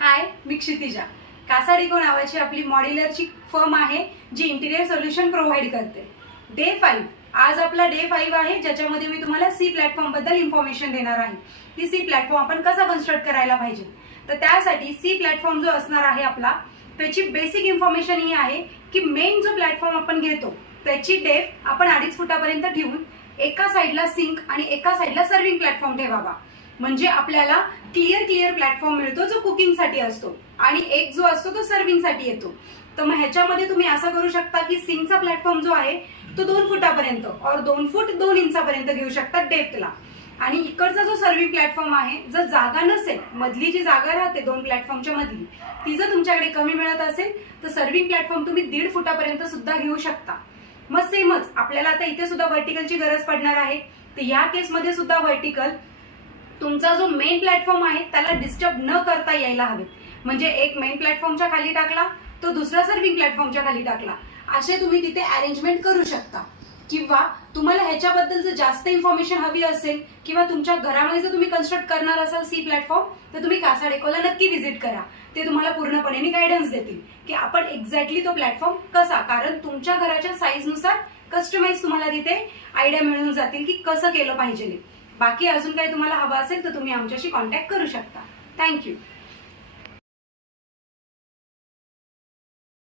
हाय, मी क्षितिजा. कासा deco नावाची आपली मॉड्युलरची firm आहे जी इंटिरियर सोल्युशन प्रोव्हाइड करते. डे 5 आज आपला डे 5 आहे, ज्याच्यामध्ये मी तुम्हाला सी प्लॅटफॉर्म बद्दल इन्फॉर्मेशन देणार आहे की सी प्लॅटफॉर्म आपण कसा कन्स्ट्रक्ट करायला पाहिजे. तर त्यासाठी सी प्लॅटफॉर्म जो असणार आहे आपला, त्याची बेसिक इन्फॉर्मेशन ही आहे की मेन जो प्लॅटफॉर्म आपण घेतो त्याची डेप्थ आपण 2.5 फुटापर्यंत ठेवून एका साईडला सिंक आणि एका साईडला सर्व्हिंग प्लॅटफॉर्म ठेवावा. म्हणजे आपल्याला क्लिअर प्लॅटफॉर्म मिळतो जो कुकिंगसाठी असतो आणि एक जो असतो तो सर्व्हिंगसाठी येतो. तर मग ह्याच्यामध्ये तुम्ही असं करू शकता की सिंकचा प्लॅटफॉर्म जो आहे तो 2 फुटापर्यंत और 2 फूट 2 इंचापर्यंत घेऊ शकता डेप्थला. आणि इकडचा जो सर्व्हिंग प्लॅटफॉर्म आहे, जर जागा नसेल, मधली जी जागा राहते 2 प्लॅटफॉर्मच्या मधली, ती जर तुमच्याकडे कमी मिळत असेल तर सर्व्हिंग प्लॅटफॉर्म तुम्ही 1.5 फुटापर्यंत सुद्धा घेऊ शकता. मग सेमच आपल्याला आता इथे सुद्धा व्हर्टिकलची गरज पडणार आहे. तर या केसमध्ये सुद्धा व्हर्टिकल तुमचा जो मेन प्लॅटफॉर्म आहे त्याला डिस्टर्ब न करता यायला हवे. म्हणजे एक मेन प्लॅटफॉर्मच्या खाली टाकला तो दुसरा सर्व्हिंग प्लॅटफॉर्मच्या खाली टाकला, असे तुम्ही तिथे अरेंजमेंट करू शकता. किंवा तुम्हाला ह्याच्याबद्दल जर जास्त इन्फॉर्मेशन हवी असेल किंवा तुमच्या घरामध्ये जर तुम्ही कन्स्ट्रक्ट करणार असाल सी प्लॅटफॉर्म, तर तुम्ही कासा डेकोला नक्की व्हिजिट करा. ते तुम्हाला पूर्णपणे गायडन्स देतील की आपण एक्झॅक्टली तो प्लॅटफॉर्म कसा, कारण तुमच्या घराच्या साईजनुसार कस्टमाइज तुम्हाला तिथे आयडिया मिळून जातील की कसं केलं पाहिजे. बाकी अजून काही तुम्हाला हवं असेल तर तुम्ही आमच्याशी कॉन्टॅक्ट करू शकता. थँक्यू.